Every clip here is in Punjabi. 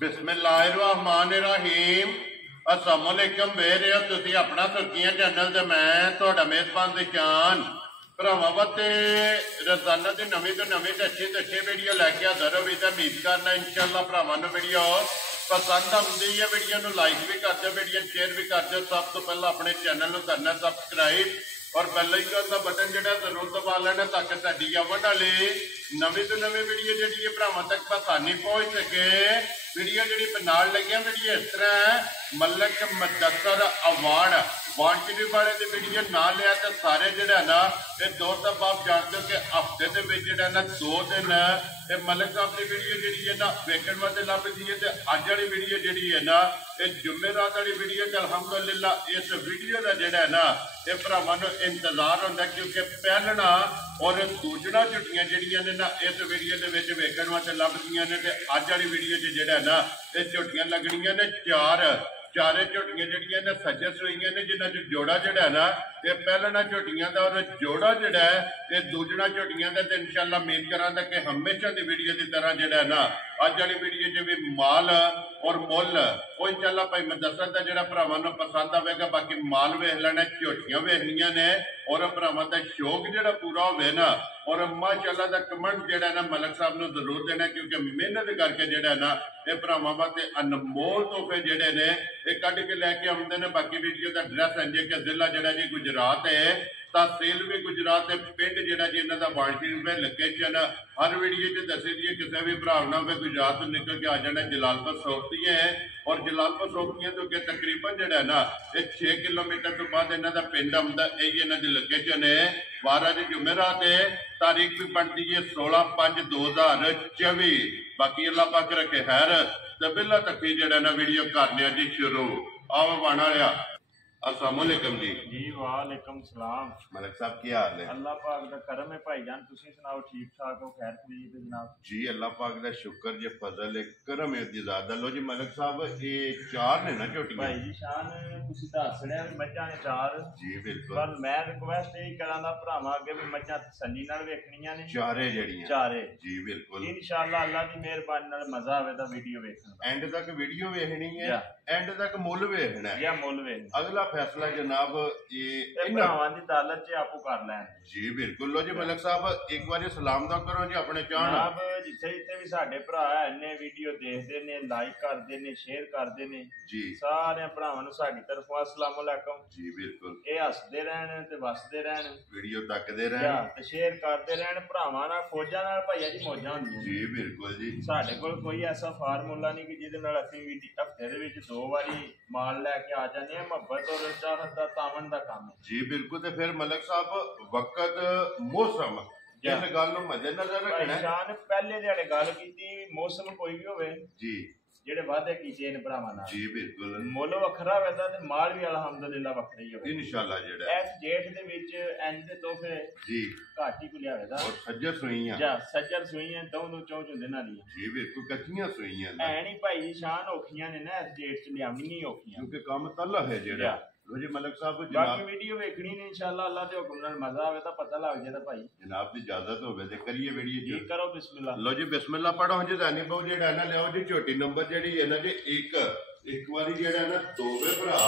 बिस्मिल्लाहिर्रहमानिर्रहीम अस्सलामुअलैकुम वेरे हो तुसी अपना सुर्खियां चैनल ते मैं तुहाडा मेजबान दिशान भरावां वास्ते रोजाना दी नवीं तो नवीं ते अच्छी वीडियो लैके हाज़र हो भी ते उम्मीद करना इंशाअल्लाह भरावां नूं वीडियो पसंद आउंदी है। वीडियो नूं लाइक भी कर दो, वीडियो शेयर भी कर दो। सब तो पहला अपने चैनल नूं करना सबसक्राइब और बेल आइकन का बटन जो जरूर दबा लेना ताकि तुहाडी आवन वाली नवीं तो नवीं वीडियो जी भरावां तक आसानी पहुंच सके। वीडियो जी नाल लगिया वीडियो इस तरह है मलक मुदस्सर अवार्ड वांटेड वाले की वीडियो ना लिया तो सारे जोड़ा ना ये दोस्त आप जानते हो कि हफ्ते के ना 2 दिन ये मलक साहब की वीडियो जी है ना वेखण वास्ते लभदी है। तो अज वाली वीडियो जी है ना ये जुम्मेरात वाली वीडियो अलहमदुलिल्लाह इस वीडियो का जोड़ा है ना ये भरावां नूं इंतजार होंदा क्योंकि पहलना और दूजना झुटियां जिहड़ियां ने ना इस वीडियो के वेखण वास्ते लभदियां ने। ते अज वाली वीडियो जोड़ा ना ये झुटियां लगनियां ने चारे झुटियां जिहड़ियां ने सज्जर सूईयां ने जिन्हां च जोड़ा जिहड़ा है ना ये पहलना झुटियां दा और जोड़ा जिहड़ा है ये दूजना झुटियां दा। ते इंशाअल्लाह उम्मीद करांगा कि हमेशा दी वीडियो की तरह जिहड़ा है ना अज वाली वीडियो च भी माल और मुल वो इंशाअल्लाह भाई मुदस्सर दा जिहड़ा भरावां नूं पसंद आवेगा। बाकी माल वेख लेना, झुटियां वेखनियां ने और भरावां दा शौक जिहड़ा पूरा होवे ना और माशाअल्लाह दा कमेंट जिहड़ा ना मलक साहब नूं जरूर देना क्योंकि मेहनत करके जिहड़ा ना ये भरावां वास्ते अनमोल तोहफे जिहड़े ने ये कढ के लैके आउंदे ने। बाकी वीडियो का एड्रैस है कि जिला जिहड़ा जी गुजरात है, तहसील भी गुजरात है, पिंड जिहड़ा जी इन्हां दा वांटेड वे लोकेशन हर वीडियो च दसी दी है। किसी भी भरा ना होवे गुजरात तो निकल के आ जाना जलालपुर सोखतियां है और जलालपुर सोखतियां तो के तकरीबन जिहड़ा ना ये 6 किलोमीटर तो बाद इन्हां दा पिंड आउंदा। यही इन्हां दी लोकेशन है। 12 जुमेरात है, तारीख भी बनती है 16/5/2024। बाकी अल्लाह पाक रखे खैर ते बिल्ला तक जिहड़ा ना वीडियो करने जी शुरू आओ बना लिया। अस्सलामुअलैकुम जी। जी वालेकुम सलाम। मलिक साहब की हाल है? अल्लाह पाक दा करम है भाईजान, तुसी सुनाओ ठीक ठाक हो? खैर खरीद है जनाब? जी अल्लाह पाक दा शुक्र जी फजल है करम है जिजादा। लो जी मलिक साहब ये 4 ने ना झोटियां भाई जी शान तुसी दस रहे मज्जां ने 4 जी बिल्कुल पर मैं रिक्वेस्ट यही करांदा भरावां अगे भी मज्जां तसल्ली नाल वेखणियां ने चारे जड़ियां चारे जी बिल्कुल इंशाअल्लाह अल्लाह दी मेहरबानी नाल मजा आवे दा वीडियो वेखण दा। एंड तक वीडियो वेखनी है, एंड तक मुल वेखना है या मुल वेख अगला फैसला जनाब ये भरावां दी दालत च आपू कर लैण जी बिल्कुल। लो जी मलिक साहब एक बार सलाम दा करो जी अपने चाहण जनाब जिथे जिथे भी साडे भरा इन्ने वीडियो देखदे ने लाइक करदे ने शेयर करदे ने जी सारे भरावां नूं साडी तरफों अस्सलाम वालेकुम जी बिल्कुल। ये हसदे रहण ते वसदे रहण वीडियो तकदे रहण ते शेयर करदे रहण। भरावां नाल फौजां नाल भाईया जी मौजां हुंदियां जी बिल्कुल जी। साडे कोल कोई ऐसा फार्मूला नहीं कि जिहदे नाल असीं हफ्ते दे विच 2 वारी माल लैके आ जाने हैं। मुहब्बत और चाहत दा तावन दा काम है जी बिल्कुल। ते फिर मलिक साहब वक्त मौसम इस गल नूं मद्देनजर रखना है। शान पहले दिहाड़े गल कीती मौसम कोई भी होवे जी जेडे वादे कीते इन भरावां नाल जी बिल्कुल मुल वखरा होवे ते माल भी अलहमदुलिल्लाह वखरा ही होवे इंशाअल्लाह। जेड़ा इस जेठ दे विच इंज दे तोहफे जी घाट ही कोई आवेदा और सज्जर सूईयां जा सज्जर सूईयां दोनों चौंच हुंदे नालियां जी बिल्कुल कच्चियां सूईयां ऐ नहीं भाई जी शान औखियां ने ना इस जेठ च लियावनी ही औखियां क्योंकि काम तला है जेड़ा। लो जी मलिक साहब बाकी वीडियो वेखनी ने इंशाअल्लाह अल्लाह दे हुक्म नाल मजा आवे तां पता लग जादा भाई जनाब दी इजाजत होवे ते करिए वीडियो जी करो बिस्मिल्लाह। लो जी बिस्मिल्लाह पढ़ो जी जानी बहु जेड़ा ना लियो जी छोटी नंबर जेड़ी है ना जी एक वारी जेड़ा ना 2 वे भरा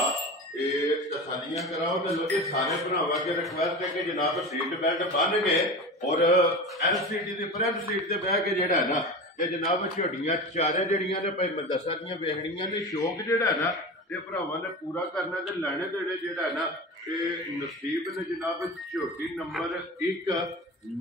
ये तसल्लियां कराओ ते लो जी सारे भरावां के रिक्वेस्ट है कि जनाब सीट बेल्ट बन के और एलसीडी दी फ्रंट सीट ते बैठ के जेड़ा ना ते जनाब झोटियां चारे जड़ियां ने भाई मुदस्सर दियां वेखणियां ने शौक जेड़ा ना ते भरावां ने पूरा करना ते लैने देने जेड़ा ना ते नसीब ने जनाब झोटी नंबर 1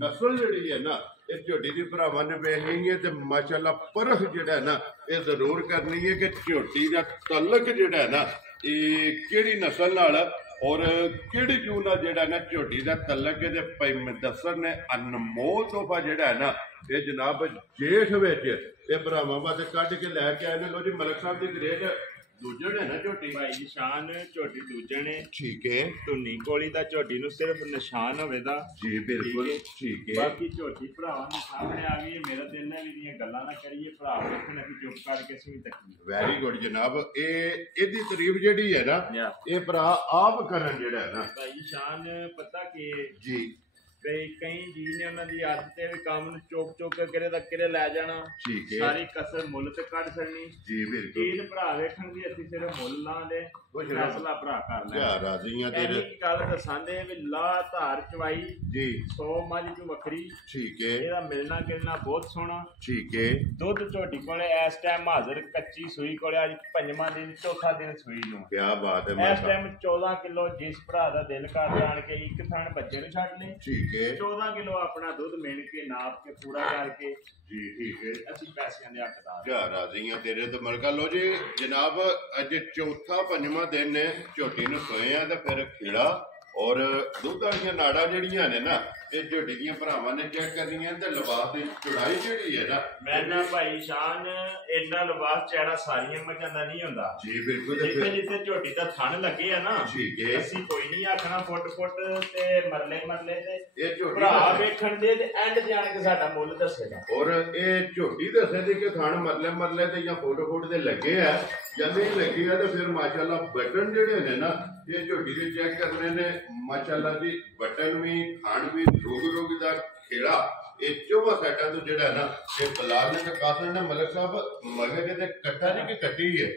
नस्ल जेड़ी है ना इस झोटी की भरावां ने वेखनी है ते माशाअल्लाह परख जेड़ा है ना ये जरूर करनी है कि झोटी दा तलक जेड़ा है ना ये केड़ी नस्ल नाल और केड़ी जू नाल जेड़ा ना झोटी दा तलक है ते भाई मुदस्सर ने अनमोल तोहफा जेड़ा है ना ये जनाब जेठ विच ये भरावां वास्ते कढ के लैके आए ने। लो जी मलिक साहब दी ग्रेड दूजण है ना झोटी भाई जी शान झोटी दूजण है ठीक है। धुनी कोली दा झोटी नूं सिर्फ निशान होवे दा जी बिल्कुल ठीक है। बाकी झोटी भरावां दे सामने आ गई है। मेरा दिल ने भी दियां गल्लां ना करिए भरा वेखण असीं चुप करके असीं भी तकीए। वेरी गुड जनाब। एदी तारीफ जेड़ी है ना ये भरा आप करन जेड़ा है ना भाई जी शान पता कि जी ਕਈ ਜੀ ਨੇ ਉਹਨਾਂ ਦੀ ਆਦਤ ਹੈ ਵੀ ਕੰਮ ਨੂੰ ਚੁੱਕ ਕੇ ਕਿਰੇ ਤੱਕ ਕਿਰੇ ਲੈ ਜਾਣਾ। ਠੀਕ ਹੈ। ਸਾਰੀ ਕਸਰ ਮੁੱਲ ਤੇ ਕੱਢ ਸਕਣੀ। ਜੀ ਬਿਲਕੁਲ। ਚੀਜ਼ ਭਰਾ ਵੇਖਣ ਦੀ ਅਸੀਂ ਸਿਰਫ ਮੁੱਲ ਨਾ ਦੇ ਫੈਸਲਾ ਭਰਾ ਕਰ ਲੈ। ਜਾ ਰਾਜ਼ੀਆਂ ਤੇਰੇ ਇਹ ਗੱਲ ਦੱਸਾਂਦੇ ਵੀ ਲਾ ਧਾਰ ਚਵਾਈ ਜੀ 100 ਮੱਝ ਤੋਂ ਵੱਖਰੀ। ਠੀਕ ਹੈ। ਇਹਦਾ ਮਿਲਣਾ ਗਿਲਣਾ ਬਹੁਤ ਸੋਹਣਾ। ਠੀਕ ਹੈ। ਦੁੱਧ ਝੋਟੀ ਕੋਲੇ ਇਸ ਟਾਈਮ ਹਾਜ਼ਰ ਕੱਚੀ ਸੂਈ ਕੋਲੇ ਅੱਜ 5ਵਾਂ ਦਿਨ ਚੌਥਾ ਦਿਨ ਸੂਈ ਨੂੰ। ਕੀ ਬਾਤ ਹੈ। ਇਸ ਟਾਈਮ 14 ਕਿਲੋ ਜਿਸ ਭਰਾ ਦਾ ਦਿਲ ਕਰ ਜਾਣ ਕੇ ਇੱਕ ਥਣ ਬੱਚੇ ਨੂੰ ਛੱਡ ਲੈ। ਠੀਕ ਹੈ। 14 ਕਿਲੋ ਆਪਣਾ ਦੁੱਧ ਮਿਣ ਕੇ ਨਾਪ ਕੇ ਪੂਰਾ ਕਰਕੇ ਜੀ ਠੀਕ ਹੈ। ਅਸੀਂ ਪੈਸਿਆਂ ਦੇ ਹੱਕਦਾਰ। ਜਾ ਰਾਜ਼ੀਆਂ ਤੇਰੇ ਤੋਂ ਮਲਕਾ। ਲੋ ਜੀ ਜਨਾਬ ਅੱਜ ਚੌਥਾ 5ਵਾਂ ਦਿਨ ਨੇ ਝੋਟੀ ਨੂੰ ਸੋਏ ਆ ਤੇ ਫਿਰ ਖੇੜਾ ਔਰ ਦੁੱਧ ਵਾਲੀਆਂ ਨਾੜਾਂ ਜਿਹੜੀਆਂ ਨੇ ਨਾ ਇਹ ਝੋਟੀ ਦੀਆਂ ਭਰਾਵਾਂ ਨੇ ਚੈੱਕ ਕਰਨੀਆਂ ਤੇ ਲਿਬਾਸ ਦੀ ਚੌੜਾਈ ਜਿਹੜੀ ਹੈ ਨਾ ਮੈਂ ਨਾ ਭਾਈ ਸ਼ਾਨ ਇੰਨਾ ਲਿਬਾਸ ਚਿਹਰਾ ਸਾਰੀਆਂ ਮੱਝਾਂ ਦਾ ਨਹੀਂ ਹੁੰਦਾ। ਜੀ ਬਿਲਕੁਲ। ਜਿੱਥੇ ਜਿੱਥੇ ਝੋਟੀ ਦਾ ਥਣ ਲੱਗੇ ਆ ਨਾ ਠੀਕ ਹੈ। ਅਸੀਂ ਕੋਈ ਨਹੀਂ ਆਖਣਾ ਫੁੱਟ ਤੇ ਮਰਲੇ ਤੇ ਇਹ ਝੋਟੀ ਭਰਾ ਵੇਖਣ ਦੇ ਤੇ ਐਂਡ ਤੇ ਆਣ ਕੇ ਸਾਡਾ ਮੁੱਲ ਦੱਸੇਗਾ। ਔਰ ਇਹ ਝੋਟੀ ਦੱਸੇ ਦੀ ਕਿ ਥਣ ਮਰਲੇ ਤੇ ਜਾਂ ਫੁੱਟ ਦੇ ਲੱਗੇ ਆ ਜਦ ਇਹ ਲੱਗੇ ਆ ਤੇ ਫਿਰ ਮਾਸ਼ਾਅੱਲਾ ਬਟਨ ਜਿਹੜੇ ਨੇ ਨਾ ਇਹ ਝੋਟੀ ਦੇ ਚੈੱਕ ਕਰਨੇ ਨੇ ਮਾਸ਼ਾਅੱਲਾ ਦੀ ਬਟਨ ਵੀ ਥਣ ਵੀ ਰੋਗ ਦਾ ਖੇੜਾ ਇਹ 24 ਸੈਟਾਂ ਤੋਂ ਜਿਹੜਾ ਨਾ ਇਹ ਬਲਾਲ ਨੇ ਕਾਸਨ ਨੇ ਮਲਕ ਸਾਹਿਬ ਮਗਰ ਦੇ ਕੱਟਾ ਨਹੀਂ ਕਿ ਕੱਟੀ ਹੈ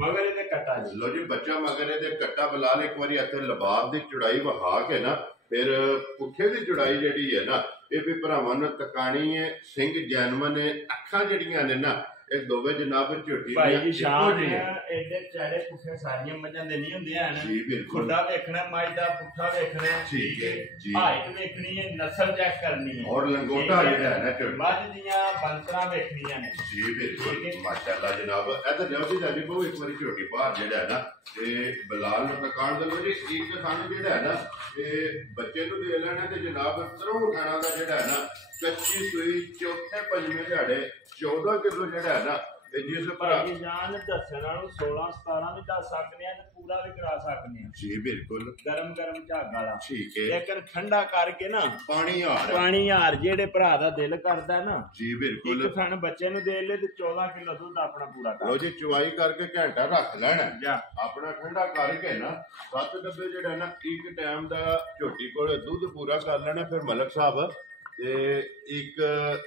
ਮਗਰ ਇਹਦੇ ਕੱਟਾ ਜੀ। ਲੋ ਜੀ ਬੱਚਾ ਮਗਰ ਦੇ ਕੱਟਾ ਬਲਾਲ ਇੱਕ ਵਾਰੀ ਇੱਥੇ ਲਿਬਾਸ ਦੀ ਚੌੜਾਈ ਵਹਾ ਕੇ ਨਾ ਫਿਰ ਪੁੱਠੇ ਦੀ ਚੌੜਾਈ ਜਿਹੜੀ ਹੈ ਨਾ ਇਹ ਵੀ ਭਰਾਵਾਂ ਨੂੰ ਤਕਾਣੀ ਹੈ। ਸਿੰਘ ਜੈਨਮਨ ਨੇ ਅੱਖਾਂ ਜਿਹੜੀਆਂ ਨੇ ਨਾ ਇਹ ਦੋਵੇਂ ਜਨਾਬ ਝੋਟੀ ਭਾਈ ਜੀ ਸ਼ਾਨ ਐਡੇ ਚਾੜੇ ਪੁੱਠੇ ਸਾਰੀਆਂ ਮੱਝਾਂ ਦੇ ਨਹੀਂ ਹੁੰਦੇ ਹਨ। ਜੀ ਬਿਲਕੁਲ। ਖੁੱਡਾ ਵੇਖਣਾ ਮੱਝ ਦਾ ਪੁੱਠਾ ਵੇਖਣਾ ਠੀਕ ਹੈ ਜੀ। ਹਾਈਟ ਵੇਖਣੀ ਹੈ ਨਸਲ ਚੈੱਕ ਕਰਨੀ ਹੈ ਔਰ ਲੰਗੋਟਾ ਜਿਹੜਾ ਹੈ ਨਾ ਝੋਟੀ ਮੱਝ ਦੀਆਂ ਬੰਤਰਾਂ ਵੇਖਣੀਆਂ ਨੇ। ਜੀ ਬਿਲਕੁਲ ਮਾਸ਼ਾਅੱਲਾ ਜਨਾਬ ਇਹ ਤਾਂ ਲਿਓ ਜੀ ਜਾਨੀ ਕੋ ਇੱਕ ਵਾਰੀ ਝੋਟੀ ਬਾਹਰ ਜਿਹੜਾ ਹੈ ਨਾ ਤੇ ਬਲਾਲ ਨੂੰ ਤਕਾਣ ਦੇ ਲੋ ਜੀ ਇੱਕ ਸਾਨੂੰ ਜਿਹੜਾ ਹੈ ਨਾ ਇਹ ਬੱਚੇ ਨੂੰ ਦੇ ਲੈਣਾ ਤੇ ਜਨਾਬ ਤਰੋਂ ਖਾਣਾ ਦਾ ਜਿਹੜਾ ਹੈ ਨਾ ਕੱਚੀ ਸੂਈ ਚੌਥੇ 5ਵੇਂ ਦਿਹਾੜੇ 14 ਕਿਲੋ ਜਿਹੜਾ ਹੈ ਨਾ ਤੇ ਜਿਸ ਭਰਾ ਭਾਈ ਜਾਨ ਦੱਸਣ ਨਾਲੋਂ 16 17 ਵੀ ਦੱਸ ਸਕਦੇ ਆ ਤੇ ਪੂਰਾ ਵੀ ਕਰਾ ਸਕਦੇ ਆ। ਜੀ ਬਿਲਕੁਲ। ਗਰਮ ਝੱਗ ਵਾਲਾ ਠੀਕ ਹੈ। ਲੇਕਿਨ ਠੰਡਾ ਕਰਕੇ ਨਾ ਪਾਣੀ ਹਾਰ ਜਿਹੜੇ ਭਰਾ ਦਾ ਦਿਲ ਕਰਦਾ ਨਾ ਜੀ ਬਿਲਕੁਲ ਇੱਕ ਥਣ ਬੱਚੇ ਨੂੰ ਦੇ ਲੈ ਤੇ 14 ਕਿਲੋ ਦੁੱਧ ਆਪਣਾ ਪੂਰਾ ਕਰ ਲੋ ਜੀ ਚੁਆਈ ਕਰਕੇ ਘੰਟਾ ਰੱਖ ਲੈਣਾ ਆਪਣਾ ਠੰਡਾ ਕਰਕੇ ਨਾ 7 ਡੱਬੇ ਜਿਹੜਾ ਨਾ ਇੱਕ ਟਾਈਮ ਦਾ ਝੋਟੀ ਕੋਲ ਦੁੱਧ ਪੂਰਾ ਕਰ ਲੈਣਾ ਫਿਰ ਮਲਕ ਸਾਹਿਬ ਤੇ ਇੱਕ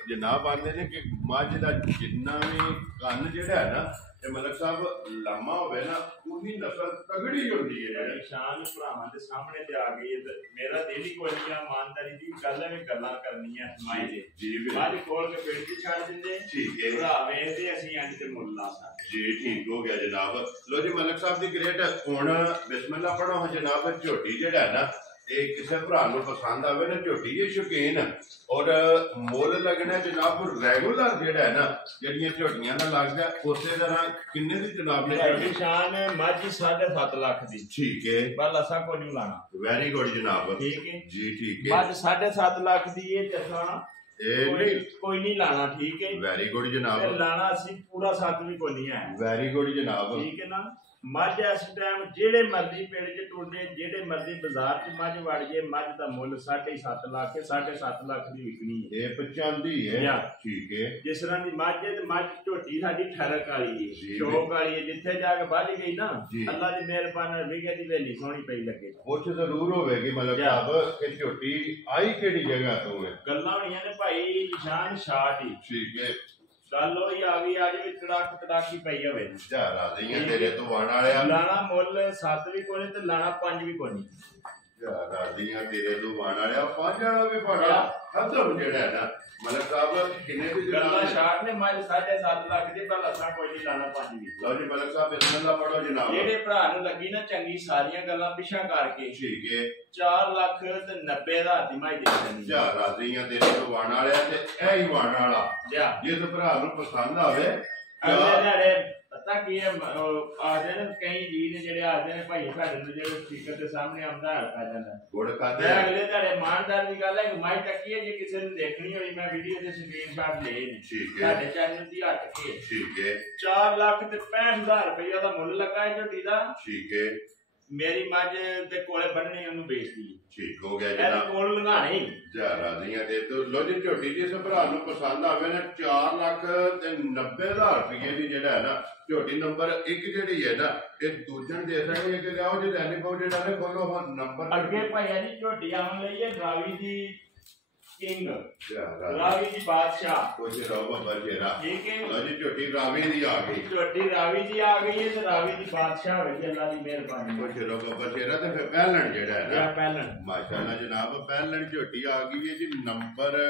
ਜਨਾਬ ਆਂਦੇ ਨੇ ਕਿ ਮੱਝ ਦਾ ਜਿੰਨਾ ਵੀ ਕੰਨ ਜਿਹੜਾ ਹੈ ਨਾ ਤੇ ਮਲਕ ਸਾਹਿਬ ਲੰਮਾ ਹੋਵੇ ਨਾ ਉਹਦੀ ਨਸਲ ਤਗੜੀ ਹੁੰਦੀ ਹੈ। ਸ਼ਾਨ ਭਰਾਵਾਂ ਦੇ ਸਾਹਮਣੇ ਤੇ ਆ ਗਈ ਮੇਰਾ ਦਿਲ ਹੀ ਕੋਈ ਨਹੀਂ ਇਮਾਨਦਾਰੀ ਦੀ ਗੱਲ ਹੈ ਗੱਲਾਂ ਕਰਨੀਆਂ ਮਾਈ ਦੇ ਜੀ ਮੱਝ ਖੋਲ ਕੇ ਪੇਟ ਦੀ ਛੱਡ ਦਿੰਦੇ। ਠੀਕ ਹੈ ਭਰਾ ਵੇਖਦੇ ਅਸੀਂ ਅੰਡ ਤੇ ਮੁੱਲ ਲਾ ਸਕਦੇ ਜੀ। ਠੀਕ ਹੋ ਗਿਆ ਜਨਾਬ। ਲੋ ਜੀ ਮਲਕ ਸਾਹਿਬ ਦੀ ਗ੍ਰੇਟ ਹੁਣ ਬਿਸਮਿਲ੍ਲਾ ਪੜੋ ਜਨਾਬ ਝੋਟੀ ਜਿਹੜਾ ਨਾ ਇਹ ਕਿਸੇ ਭਰਾ ਨੂੰ ਪਸੰਦ ਆਵੇ ਨਾ ਝੋਟੀ ਇਹ ਸ਼ੌਕੀਨ ਔਰ ਮੁੱਲ ਲੱਗਣਾ ਜਨਾਬ ਰੈਗੂਲਰ ਜਿਹੜਾ ਹੈ ਨਾ ਜਿਹੜੀਆਂ ਝੋਟੀਆਂ ਦਾ ਲੱਗਦਾ ਉਸੇ ਤਰ੍ਹਾਂ ਕਿੰਨੇ ਦੀ ਜਨਾਬ ਨੇ ਸ਼ਾਨ ਮੱਝ 7.5 ਲੱਖ ਦੀ। ਠੀਕ ਹੈ। ਬਸ ਅਸਾਂ ਕੋਈ ਨਹੀਂ ਲਾਣਾ। ਵੈਰੀ ਗੁੱਡ ਜਨਾਬ। ਠੀਕ ਹੈ ਜੀ ਠੀਕ ਹੈ। ਮੱਝ 7.5 ਲੱਖ ਦੀ ਇਹ ਦੱਸਣਾ ਕੋਈ ਨਹੀਂ ਲਾਣਾ। ਠੀਕ ਹੈ। ਵੈਰੀ ਗੁੱਡ ਜਨਾਬ। ਲਾਣਾ ਅਸੀਂ ਪੂਰਾ 7 ਵੀ ਕੋਈ ਨਹੀਂ ਹੈ। ਵੈਰੀ ਗੁੱਡ ਜਨਾਬ। ਠੀਕ ਹੈ ਨਾ। ਮੱਝ ਇਸ ਟਾਈਮ ਜਿਹੜੇ ਮਰਜ਼ੀ ਪਿੰਡ 'ਚ ਟੁਰਦੇ ਜਿਹੜੇ ਮਰਜ਼ੀ ਬਾਜ਼ਾਰ 'ਚ ਮੱਝ ਵੜ ਜੇ ਮੱਝ ਦਾ ਮੁੱਲ 7.5 ਲੱਖ 7.5 ਲੱਖ ਦੀ ਵਿਕਣੀ ਹੈ। ਇਹ ਪਚਾਂਦੀ ਹੈ। ਠੀਕ ਹੈ। ਜਿਸ ਤਰ੍ਹਾਂ ਦੀ ਮੱਝ ਹੈ ਤੇ ਮੱਝ ਝੋਟੀ ਸਾਡੀ ਠਰਕ ਵਾਲੀ ਹੈ ਸ਼ੌਕ ਵਾਲੀ ਹੈ ਜਿੱਥੇ ਜਾ ਕੇ ਵੱਜ ਗਈ ਨਾ ਅੱਲਾ ਦੀ ਮਿਹਰਬਾਨੀ ਵਿਗੇ ਦੀ ਵੇਲੀ ਸੋਹਣੀ ਪਈ ਲੱਗੇ। ਕੁਛ ਜ਼ਰੂਰ ਹੋਵੇਗੀ ਮਤਲਬ ਸਾਹਿਬ ਕਿ ਝੋਟੀ ਆਈ ਕਿਹੜੀ ਜਗ੍ਹਾ ਤੋਂ ਹੈ। ਗੱਲਾਂ ਹੋਈਆਂ ਨੇ ਭਾਈ ਨਿਸ਼ਾਨ ਸ਼ਾਟ ਹੀ। ਠੀਕ ਹੈ। ਗੱਲ ਹੋਈ ਆ ਗਈ ਅੱਜ ਵੀ ਕੜਾਕੀ ਪਈ ਹੋਵੇ ਜਾ ਰਾਜ਼ੀਆਂ ਤੇਰੇ ਤੋਂ ਵਾਣ ਵਾਲਿਆ ਲਾਣਾ ਮੁੱਲ 7 ਵੀ ਕੋਨੇ ਤੇ ਲਾਣਾ 5 ਵੀ ਕੋਨੀ। ਜਾ ਰਾਜ਼ੀਆਂ ਤੇਰੇ ਤੋਂ ਵਾਣ ਵਾਲਿਆ 5 ਵਾਲਾ ਵੀ ਪਾਣਾ ਖਤਮ ਜਿਹੜਾ ਨਾ ਮਲਕ ਸਾਹਿਬ ਕਿੰਨੇ ਦੀ ਗੱਲਾਂ ਸ਼ਾਟ ਨੇ ਮੱਝ 7.5 ਲੱਖ ਦੀ ਪਰ ਅਸਾਂ ਕੋਈ ਨਹੀਂ ਲਾਣਾ 5 ਵੀ। ਲਓ ਜੀ ਮਲਕ ਸਾਹਿਬ ਬਿਸਮਿਲ੍ਲਾ ਪੜੋ ਜਨਾਬ। ਜਿਹੜੇ ਭਰਾ ਨੂੰ ਲੱਗੀ ਨਾ ਚੰਗੀ ਸਾਰੀਆਂ ਗੱਲਾਂ ਪਿੱਛਾ ਕਰਕੇ ਠੀਕ ਹੈ 4 ਲੱਖ ਤੇ 90,000 ਦੀ ਮੱਝ ਦੇ ਦੇਣੀ। ਜਾ ਰਾਜ਼ੀਆਂ ਤੇਰੇ ਤੋਂ ਵਾਣ ਵਾਲਿਆ ਤੇ ਇਹ ਹੀ ਵਾਣ ਵਾਲਾ ਜਿਸ ਭਰਾ ਨੂੰ ਪਸੰਦ ਆਵੇ ਅਗਲੇ ਪਤਾ ਕੀ ਹੈ ਆਖਦੇ ਨੇ ਕਈ ਜੀ ਨੇ ਜਿਹੜੇ ਆਖਦੇ ਨੇ ਭਾਈ ਸਾਡੇ ਨੂੰ ਜਿਹੜੇ ਸਪੀਕਰ ਦੇ ਸਾਹਮਣੇ ਆਉਂਦਾ ਹਲਕਾ ਜਾਂਦਾ ਗੁੜ ਖਾਦੇ ਅਗਲੇ ਤੁਹਾਡੇ ਮਾਨਦਾਰ ਦੀ ਗੱਲ ਹੈ ਕਿ ਮਾਈ ਟੱਕੀ ਹੈ ਜੇ ਕਿਸੇ ਨੂੰ ਦੇਖਣੀ ਹੋਈ ਮੈਂ ਵੀਡੀਓ ਦੇ ਸਕਰੀਨਸ਼ਾਟ ਲਏ ਨੇ। ਠੀਕ ਹੈ। ਸਾਡੇ ਚੈਨਲ ਦੀ ਹਟ ਕੇ ਠੀਕ ਹੈ 4 ਲੱਖ ਤੇ 65,000 ਰੁਪਏ ਦਾ ਮੁੱਲ ਲੱਗਾ ਹੈ ਝੋਟੀ ਦਾ। ਠੀਕ ਹੈ। ਮੇਰੀ ਮੱਝ ਦੇ ਕੋਲੇ ਬੰਨਣੀ ਉਹਨੂੰ ਵੇਚਦੀ। ਠੀਕ ਹੋ ਗਿਆ ਇਹਦੇ ਜਨਾਬ। ਕੋਲ ਲੰਘਾਣੀ ਜਾ ਰਾਜ਼ੀਆਂ ਤੇ ਲੋ ਜੀ ਝੋਟੀ ਜਿਸ ਭਰਾ ਨੂੰ ਪਸੰਦ ਆਵੇ ਨਾ 4 ਲੱਖ ਤੇ 90,000 ਰੁਪਏ ਦੀ ਜਿਹੜਾ ਹੈ ਨਾ ਝੋਟੀ ਨੰਬਰ 1 ਜਿਹੜੀ ਹੈ ਨਾ ਇਹ ਦੂਜਣ ਦੇ ਸਕਦੇ ਕਿ ਲਿਆਓ ਜੇ ਲੈਣੇ ਕੋ ਜਿਹੜਾ ਨੇ ਖੋਲੋ ਨੰਬਰ ਅੱਗੇ ਭਾਈਆ ਜੀ ਝੋਟੀ ਆਉਣ ਲਈ ਇਹ ਰਾਵੀ ਦੀ किंग रावी रावी दी बादशाह कुछ रहो बाबा शेरा ठीक है लो जी झोटी रावी दी आ गई झोटी रावी दी आ गई है तो रावी दी बादशाह हो गई अल्लाह दी मेहरबानी कुछ रहो बाबा शेरा ते फिर पहलन जेड़ा है या ना पहलन माशाल्लाह जनाब पहलन झोटी आ गई है जी नंबर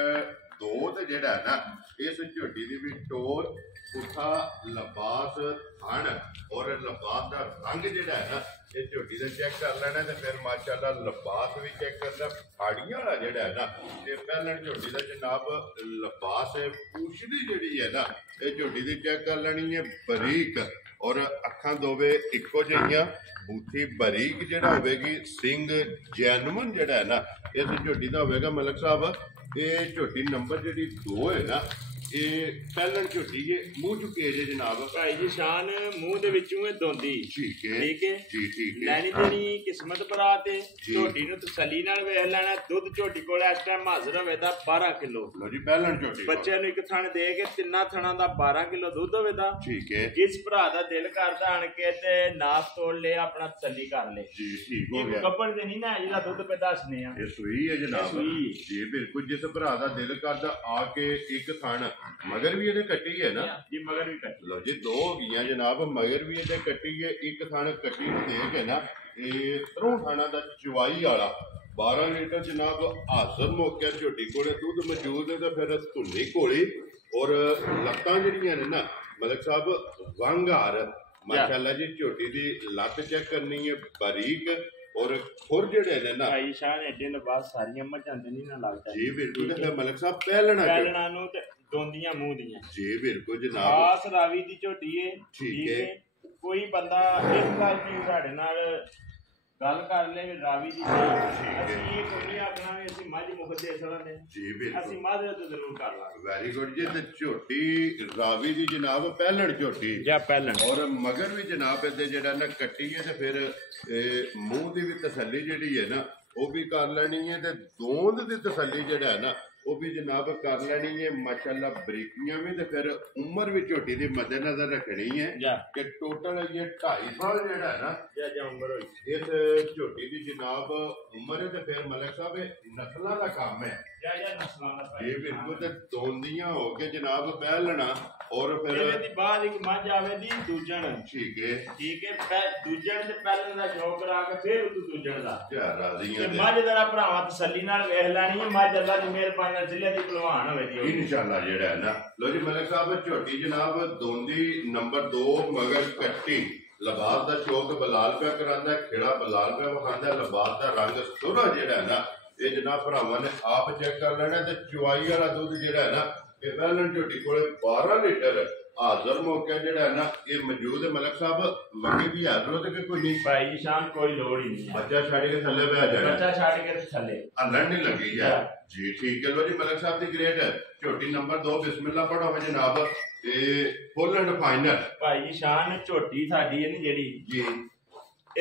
2 ते जेड़ा है ना इस झोटी दी भी टोर पुठा लबास थन और लबास का रंग जेड़ा है ना ये झोटी का चेक कर लेना तो फिर माशाल्लाह लबास भी चेक करना फाड़ियां वाला जेड़ा है ना ये पहलन झोटी का जनाब लबास है पूछड़ी जेड़ी है ना ये झोटी की चेक कर लेनी है बरीक और अखां दोवे इको जिहियां बूथी बरीक जेड़ा होवेगी सिंग जैनवन जेड़ा है ना इस झोटी का होवेगा मलक साहब ये झोटी नंबर जी 2 है ना ये पहलन झोटी ये मुंह चुके जे जनाब भाई जी शान मुंह दे विचों है दोंदी ठीक है ठीक है जी ठीक है ਲੈਣੀ ਦੇਣੀ ਕਿਸਮਤ ਬਰਾਤ ਹੈ ਝੋਟੀ ਨੂੰ ਤਸੱਲੀ ਨਾਲ ਵੇਖ ਲੈਣਾ ਦੁੱਧ ਝੋਟੀ ਕੋਲ ਇਸ ਟਾਈਮ ਹਾਜ਼ਰ ਹੋਵੇ ਦਾ 12 ਕਿਲੋ लो जी पहलन झोटी ਬੱਚੇ ਨੂੰ ਇੱਕ ਥਣ ਦੇ ਕੇ ਤਿੰਨਾਂ ਥਣਾਂ ਦਾ 12 ਕਿਲੋ ਦੁੱਧ ਹੋਵੇ ਦਾ ठीक है ਜਿਸ ਭਰਾ ਦਾ ਦਿਲ ਕਰਦਾ ਆਣ ਕੇ ਤੇ ਨਾਪ ਤੋੜ ਲੈ ਆਪਣਾ ਤਸੱਲੀ ਕਰ ਲੈ जी ठीक हो ਇਹ गया ਕੱਪੜ ਦੇ ਨਹੀਂ ਨਾ ਜਿਹਦਾ ਦੁੱਧ ਪੇ ਦੱਸਨੇ ਆ ये सुई है जनाब सुई। जी बिल्कुल जिस भरा दा दिल करदा आके एक थन मगर भी ये कट्टी है ना ਜੀ ਮਗਰ ਵੀ ਕੱਟ लो जी 2 हो गई जनाब मगर भी ये कट्टी है एक थन कट्टी नूं दे के ना ये त्रों थाना दा चवाई वाला 12 लीटर जनाब हाजर मौके झोटी कोले दुध मौजूद है तो फिर धुनी कोली और लत्तां जड़ियां ने ना मलिक साहब वंगार माशाल्लाह जी झोटी दी लत्त चेक करनी है बारीक और खुर जेड़े ने ना ਭਾਈ ਸ਼ਾਨ ਐਡੇ ਲਬਾਸ ਸਾਰੀਆਂ ਮੱਝਾਂ ਦੇ ਨਹੀਂ ਨਾ ਲੱਗਦਾ जी बिल्कुल ते फिर मलिक साहब पहलना ਪਹਿਲਣਾ ਨੂੰ ਤੇ ਦੋਂਦੀਆਂ ਮੂੰਹ ਦੀਆਂ जी बिल्कुल जनाब ਖਾਸ ਰਾਵੀ ਦੀ ਝੋਟੀ ਏ ਠੀਕ ਹੈ। ਕੋਈ ਬੰਦਾ ਇਸ ਗੱਲ ਦੀ ਸਾਡੇ ਨਾਲ ਗੱਲ ਕਰ ਲੈ ਵੀ ਰਾਵੀ ਦੀ ਅਸੀਂ ਇਹ ਕੋਈ ਆਖਣਾ ਵੀ ਅਸੀਂ ਮੱਝ ਮੁਖ ਦੇ ਸਕਦੇ जी ਅਸੀਂ बिल्कुल ਮੱਝ ਤੇ ਜ਼ਰੂਰ ਕਰ ਲਾਂਗੇ वेरी गुड जी ते झोटी रावी दी जनाब पहलण झोटी ਜਾਂ ਪਹਿਲਣ और मगर भी जनाब इहदे जेड़ा ना कट्टी है ते फिर मूंह दी भी तसल्ली जेड़ी है ना वो भी कर लेनी है ते दोंद दी तसल्ली जेड़ा है ना वो भी जनाब कर लेनी है माशाल्लाह बरीकियां भी ते फिर उम्र भी झोटी दी मद्देनजर रखनी है ਜਾਂ कि टोटल ये 2.5 साल जेड़ा है ना ਜਾਂ ਉਮਰ ਹੋਈ इस झोटी की जनाब उम्र है तो फिर मलिक साहब नस्लों का काम है ਜਾਂ ਨਸਲਾਂ ਦਾ ਭਾਈ ये बिल्कुल तो दोंदियां हो के जनाब पहलना और फिर ਇਹਦੇ ਦੀ ਬਾਅਦ ਇੱਕ ਮੱਝ ਆਵੇ ਦੀ ਦੂਜਣ ठीक है ਠੀਕ ਹੈ ਦੂਜਣ ਤੇ ਪਹਿਲਣ ਦਾ ਸ਼ੌਕ ਕਰਾ ਕੇ ਫਿਰ ਉਹ ਦੂਜਣ ਦਾ क्या राजी ਤੇ है ਮੱਝ ਦਾ ਭਰਾਵਾਂ ਤਸੱਲੀ ਨਾਲ ਵੇਖ ਲੈਣੀ ਹੈ ਮੱਝ ਅੱਲਾ ਦੀ ਮਿਹਰਬਾਨੀ ਨਾਲ ਜ਼ਿਲ੍ਹੇ ਦੀ ਭਲਵਾਨ ਹੋਵੇ ਦੀ इंशाल्लाह जेड़ा है ना लो जी मलिक साहब झोटी जनाब दोंदी नंबर 2 मगर कट्टी लबास का शौक बलाल पे करांदा खिड़ा बलाल पे वखांदा लबास का रंग सुरा जेड़ा है ना ये जनाब भरावां ने आप चेक कर लेना ते चवाई वाला दुध जेड़ा है ना ये पहलन झोटी कोले 12 लीटर हाजर मौके जेड़ा है ना ये मौजूद है मलिक साहब मंगी भी हाजर होते कि कोई नहीं ਭਾਈ ਜੀ ਸ਼ਾਨ ਕੋਈ ਲੋੜ ਹੀ ਨਹੀਂ ਹੈ बच्चा छड़ के थले बह जाए ਬੱਚਾ ਛੱਡ ਕੇ ਤੇ ਥੱਲੇ हलन नहीं लगी है जी ठीक है लो जी मलिक साहब की ग्रेट झोटी नंबर 2 बिस्मिल्लाह पढ़ो वे जनाब ते फुल एंड फाइनल ਭਾਈ ਜੀ ਸ਼ਾਨ ਝੋਟੀ ਸਾਡੀ ਹੈ ਨੀ ਜਿਹੜੀ जी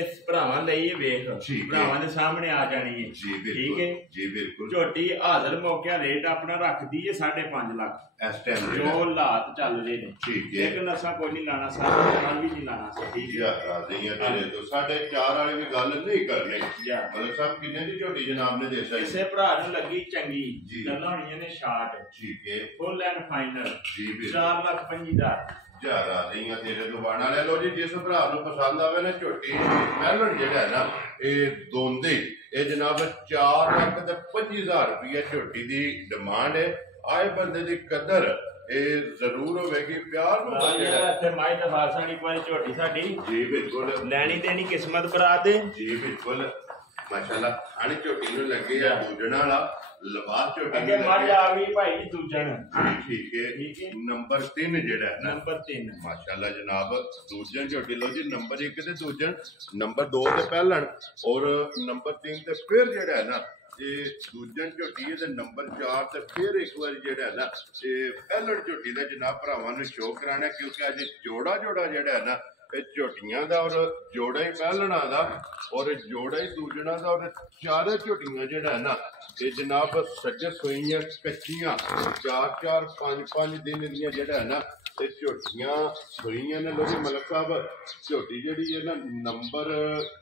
ਇਸ ਭਰਾਵਾਂ ਲਈ ਇਹ ਵੇਖ ਠੀਕ ਹੈ। ਭਰਾਵਾਂ ਦੇ ਸਾਹਮਣੇ ਆ ਜਾਣੀ ਹੈ जी ठीक बिल्कुल है। जी बिल्कुल ਝੋਟੀ ਹਾਜ਼ਰ ਮੌਕਿਆ ਰੇਟ ਆਪਣਾ ਰੱਖਦੀ ਹੈ 5.5 ਲੱਖ इस टाइम ਜੋ ਹਾਲਾਤ ਚੱਲ ਰਹੇ ਨੇ ठीक है ਲੇਕਿਨ ਅਸਾਂ ਕੋਈ ਨਹੀਂ ਲਾਣਾ ਸਾਰਾ ਦੁਕਾਨ ਵੀ ਨਹੀਂ ਲਾਣਾ ਸੀ ਠੀਕ जी राजी है तेरे तो 4.5 वाली भी गल नहीं करनी ਜਾਂ मलिक साहब किन्ने दी झोटी जनाब ने देसा ਕਿਸੇ ਭਰਾ ਨੂੰ ਲੱਗੀ ਚੰਗੀ ਜੀ। ਗੱਲਾਂ ਹੋਣੀਆਂ ਨੇ ਸ਼ਾਰਟ ठीक है ਫੁੱਲ ਐਂਡ ਫਾਈਨਲ जी बिल्कुल 4,25,000 जा राजी है तेरे तो बाणा ले लो जी जिस भरा नु पसंद आवे ना झोटी पहलन जेड़ा है ना ये दोंदे ये जनाब 4,25,000 रुपया झोटी दी डिमांड है आए बंदे दी कदर ये जरूर होगी प्यार ਇੱਥੇ ਮਾਈ ਦਾ ਫਾਲਸਾ ਦੀ ਕੋਈ ਝੋਟੀ ਸਾਡੀ जी बिल्कुल ਲੈਣੀ ਦੇਣੀ ਕਿਸਮਤ ਬਰਾਤ ਦੇ जी बिल्कुल माशाल्लाह खानी झोटी नु लगे या दूजण वाला लिबास झोटी ਅੱਗੇ नु ਮੱਝ लगे ਆ ਗਈ ਭਾਈ ਜੀ ਦੂਜਣ ठीक है ठीक है। नंबर 3 जेड़ा है ना ਨੰਬਰ 3 माशाल्लाह जनाब दूजन झोटी लो जी नंबर 1 ते दूजन नंबर 2 ते पहलन और नंबर 3 ते फिर जेड़ा है ना ये दूजन झोटी है ते नंबर 4 ते फिर एक बार जेड़ा है ना ये पहलन झोटी दा जनाब भरावां नु शो कराना क्योंकि अज जोड़ा जेड़ा है ना झोटियां दा और जोड़ा ही पहलना दा और जोड़ा ही दूजना दा और चारे झोटियां जेड़ा है ना ये जनाब सज्ज सोइयां कच्चियां 4-4 5-5 दिन दियां जेड़ा है ना ये झोटियां सोइयां ने लोग मलिक साहब झोटी जेड़ी है ना नंबर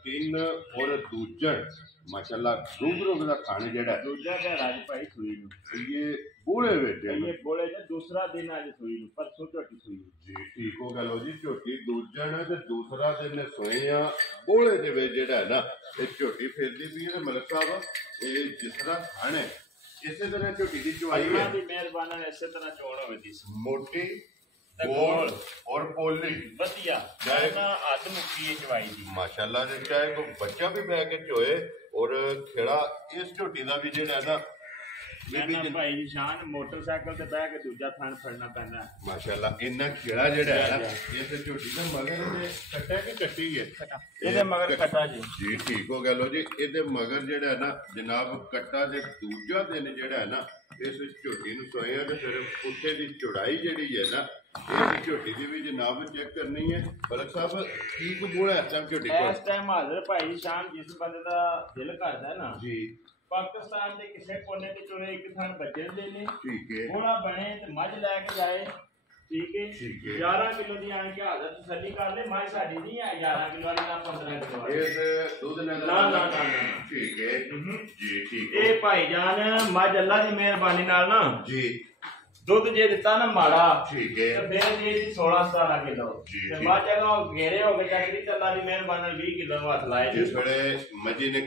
3 और दूजन माशाल्लाह रूबरू का खाने जेड़ा दूजा घर आज भाई सुई नु ये बोले बेटे ये बोले जे दूसरा दिन आज सुई नु परसों झोटी सुई जी ठीक हो गया लो जी झोटी दूजा ने ते दूसरा दिन ने सोए आ बोले दे वे जेड़ा है ना ये झोटी फेरदी पई है मलिक साहब ये जिस तरह खाने इसे तरह झोटी दी चवाई है अल्लाह दी मेहरबानी नाल इसे तरह चोण होवे दी मोटी गोल और पोली बढ़िया ना हद मुक्की है चवाई दी माशाल्लाह ने चाहे को बच्चा भी बैठ के चोए और खेड़ा इस झोटी दा भी जेड़ा है ना मैं भाई निशान मोटरसाइकिल ते बैठ के दूजा थान फड़ना पैंदा माशाल्लाह इन्ना खेड़ा जेड़ा है ना ये ते झोटी दा मगर ने कट्टा के कट्टी है ਇਹਦੇ ਮਗਰ ਕਟਾ ਜੀ जी ठीक हो गया लो जी ਇਹਦੇ ਮਗਰ ਜਿਹੜਾ ਹੈ ਨਾ ਜਨਾਬ ਕੱਟਾ ਦੇ ਦੂਜਾ ਦਿਨ ਜਿਹੜਾ ਹੈ ਨਾ ਇਸ ਝੋਟੀ ਨੂੰ ਸੋਇਆ ਤੇ ਫਿਰ ਉੱਥੇ ਦੀ ਚੌੜਾਈ ਜਿਹੜੀ ਹੈ ਨਾ ਇਹ ਝੋਟੀ ਦੀ ਵੀ ਜਨਾਬ ਚੈੱਕ ਕਰਨੀ ਹੈ ਬਲਕ ਸਾਹਿਬ ਕੀ ਕੁ ਬੋਲਾ ਇਸ ਟਾਈਮ ਝੋਟੀ ਕੋਲ ਇਸ ਟਾਈਮ ਹਾਜ਼ਰ ਭਾਈ ਸ਼ਾਨ ਜਿਸ ਬੰਦੇ ਦਾ ਦਿਲ ਕਰਦਾ ਨਾ ਜੀ ਪਾਕਿਸਤਾਨ ਦੇ ਕਿਸੇ ਕੋਨੇ ਤੇ ਚੁਣੇ ਇੱਕ ਥਾਂ ਬੱਚੇ ਦੇ ਨੇ ਠੀਕ ਹੈ ਥੋੜਾ ਬਣੇ ਤੇ ਮੱਝ ਲੈ ਕੇ ਜਾਏ ਠੀਕ ਹੈ ਠੀਕ ਹੈ 11 ਕਿਲੋ ਦੀ ਆਣ ਕੇ ਹਾਜ਼ਰ ਤਸੱਲੀ ਕਰ ਲੈ ਮੱਝ ਸਾਡੀ ਨਹੀਂ ਹੈ 11 ਕਿਲੋ ਵਾਲੀ ਨਾ 15 ਕਿਲੋ ਵਾਲੀ ਇਸ ਦੁੱਧ ਨਾਲ ਨਾ ਠੀਕ ਹੈ ਜੀ ਠੀਕ ਇਹ ਭਾਈ ਜਾਨ ਮੱਝ ਅੱਲਾ ਦੀ ਮਿਹਰਬਾਨੀ ਨਾਲ ਨਾ ਜੀ ਦੁੱਧ ਜੇ ਦਿੱਤਾ ਨਾ ਮਾੜਾ ਠੀਕ ਹੈ ਤੇ ਫਿਰ ਜੀ 16 17 ਕਿਲੋ ਜੀ, ਤੇ ਜੀ। ਮੱਝ ਅਗਾ ਘੇਰੇ ਹੋ ਕੇ ਚੱਕਦੀ ਤੇ ਅੱਲਾ ਦੀ ਮਿਹਰਬਾਨੀ ਨਾਲ 20 ਕਿਲੋ ਨੂੰ ਹੱਥ ਲਾਏ ਜਿਸ ਵੇਲੇ ਮੱਝੀ ਨੇ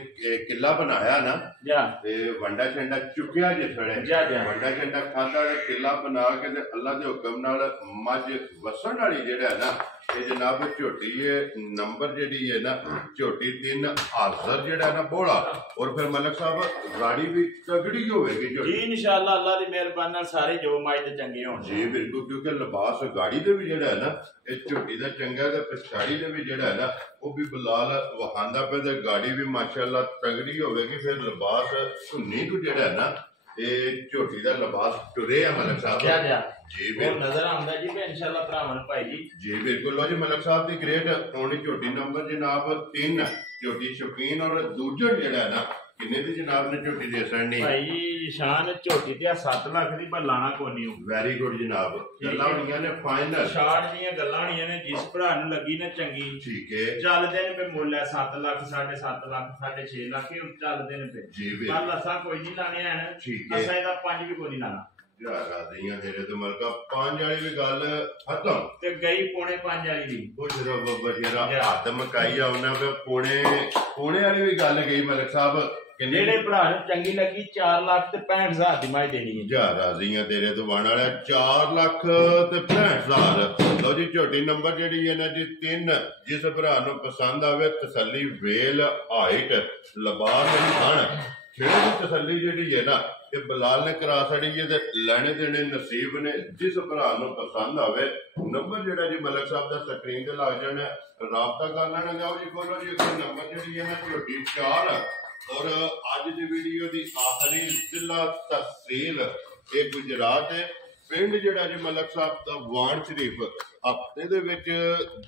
ਕਿੱਲਾ ਬਣਾਇਆ ਨਾ ਜਾ ਤੇ ਵੰਡਾ ਛੰਡਾ ਚੁੱਕਿਆ ਜਿਸ ਵੇਲੇ ਜਾ, ਜਾ। ਵੰਡਾ ਛੰਡਾ ਖਾਦਾ ਤੇ ਕਿੱਲਾ ਬਣਾ ਕੇ ਤੇ ਅੱਲਾ ਦੇ ਹੁਕਮ ਨਾਲ ਮੱਝ ਵਸਣ ਵਾਲੀ ਜਿਹੜਾ ਹੈ ਨਾ ਇਹ ਜਨਾਬ ਝੋਟੀ ਹੈ ਨੰਬਰ ਜਿਹੜੀ ਹੈ ਨਾ ਝੋਟੀ 3 ਹਾਜ਼ਰ ਜਿਹੜਾ ਨਾ ਬੋਲਾ ਔਰ ਫਿਰ ਮਲਕ ਸਾਹਿਬ ਗਾੜੀ ਵੀ ਤਗੜੀ ਹੋਵੇਗੀ ਜੀ ਝੋਟੀ ਇਨਸ਼ਾਅੱਲਾ ਅੱਲਾ ਦੀ ਮਿਹਰਬਾਨੀ ਨਾਲ ਸਾਰੇ ਜੋ ਮੱਝ ਦੇ ਚੰਗੇ ਹੋਣ ਜੀ ਬਿਲਕੁਲ ਕਿਉਂਕਿ ਲਿਬਾਸ ਗਾੜੀ ਦੇ ਵੀ ਜਿਹੜਾ ਹੈ ਨਾ ਇਹ ਝੋਟੀ ਦਾ ਚੰਗਾ ਤੇ ਪਛਾੜੀ ਦੇ ਵੀ ਜਿਹੜਾ ਹੈ ਨਾ ਉਹ ਵੀ ਬਲਾਲ ਵਹਾਂਦਾ ਪਿਆ ਤੇ ਗਾੜੀ ਵੀ ਮਾਸ਼ਾਅੱਲਾ ਤਗੜੀ ਹੋਵੇਗੀ ਫਿਰ ਲਿਬਾਸ ਧੁੰਨੀ ਤੋਂ ਜਿਹੜਾ ਹੈ ਨਾ ਇਹ ਝੋਟੀ ਦਾ ਲਿਬਾਸ ਟੁਰੇ ਆ ਮਲਕ ਸਾਹਿਬ ਜਾ ਜਾ ਜੀ ਉਹ ਬਿਲਕੁਲ ਨਜ਼ਰ ਆਉਂਦਾ ਜੀ ਕਿ ਇਨਸ਼ਾਅੱਲਾ ਭਰਾਵਾਂ ਭਾਈ ਜੀ ਬਿਲकुल लो जी मलक साहब की ग्रेड होनी झोटी नंबर जनाब 3 झोटी शौकीन और दूजा जेड़ा है ना किन्ने दी जनाब ने झोटी दे सड़नी ਭਾਈ ਸ਼ਾਨ ਝੋਟੀ ਤੇ 7 ਲੱਖ ਦੀ ਪਰ ਲਾਣਾ ਕੋਨੀ ਹੋ वेरी गुड जनाब गल्लां होणियां ने फाइनल ਸ਼ਾਨ ਦੀਆਂ ਗੱਲਾਂ ਹੋਣੀਆਂ ਨੇ ਜਿਸ ਭਰਾ ਨੂੰ ਲੱਗੀ ਨਾ ਚੰਗੀ ठीक है ਚੱਲਦੇ ਨੇ ਪੇ ਮੁੱਲ ਹੈ 7 ਲੱਖ 7.5 ਲੱਖ 6.5 ਲੱਖ ਇਹ ਚੱਲਦੇ ਨੇ ਪੇ जी ਕੱਲ बिल्कुल ਅਸਾਂ ਕੋਈ ਨਹੀਂ ਲਾਣੇ ਹਨ ठीक है ਅਸਾਂ ਇਹਦਾ 5 ਵੀ ਕੋਈ ਨਹੀਂ ਲਾਣਾ यारा ਦੀਆਂ ਤੇਰੇ ਤੇ ਮਲਕਾ 5 ਵਾਲੀ ਵੀ ਗੱਲ ਖਤਮ ਤੇ ਗਈ ਪੌਣੇ 5 ਵਾਲੀ ਦੀ ਕੁਝ ਰੱਬ ਬਜੇਰਾ ਹੱਥ ਮਕਾਈ ਆ ਉਹਨਾਂ ਵੇ ਪੌਣੇ ਵਾਲੀ ਵੀ ਗੱਲ ਗਈ ਮਲਕ ਸਾਹਿਬ ਕਿੰਨੇ ਜਿਹੜੇ ਭਰਾ ਨੂੰ ਚੰਗੀ ਲੱਗੀ 4 ਲੱਖ ਤੇ 65,000 ਦੀ ਮਾਈ ਦੇਣੀ ਹੈ ਯਾਰਾ ਦੀਆਂ ਤੇਰੇ ਤੋਂ ਬਣ ਵਾਲਾ 4 ਲੱਖ ਤੇ 65,000 ਲਓ ਜੀ ਝੋਟੀ ਨੰਬਰ ਜਿਹੜੀ ਹੈ ਨਾ ਜੀ 3 ਜਿਸ ਭਰਾ ਨੂੰ ਪਸੰਦ ਆਵੇ ਤਸੱਲੀ ਵੇਲ ਹਾਈਟ ਲਬਾਰ ਦੇ ਖਾਣ ਖੇੜੇ ਦੀ ਤਸੱਲੀ ਜਿਹੜੀ ਹੈ ਨਾ ਇਹ ਬਲਾਲ ਨੇ ਕਰਾ ਛੜੀ ਹੈ ਤੇ ਲੈਣੇ ਦੇਣੇ ਨਸੀਬ ਨੇ ਜਿਸ ਭਰਾ ਨੂੰ ਪਸੰਦ ਆਵੇ ਨੰਬਰ ਜਿਹੜਾ ਜੀ ਮਲਕ ਸਾਹਿਬ ਦਾ ਸਕਰੀਨ ਤੇ ਲੱਗ ਜਾਣਾ ਰਾਬਤਾ ਕਰ ਲੈਣਾ ਜਾਓ ਜੀ ਕੋਲੋਂ ਜੀ ਨੰਬਰ ਜਿਹੜੀ ਹੈ ਨਾ ਝੋਟੀ 4 और आज की वीडियो की आखिरी जिला तहसील ਇਹ ਗੁਜਰਾਤ ਹੈ ਪਿੰਡ ਜਿਹੜਾ ਜੀ ਮਲਕ ਸਾਹਿਬ ਦਾ ਵਾਣ ਸ਼ਰੀਫ ਹਫਤੇ ਦੇ ਵਿੱਚ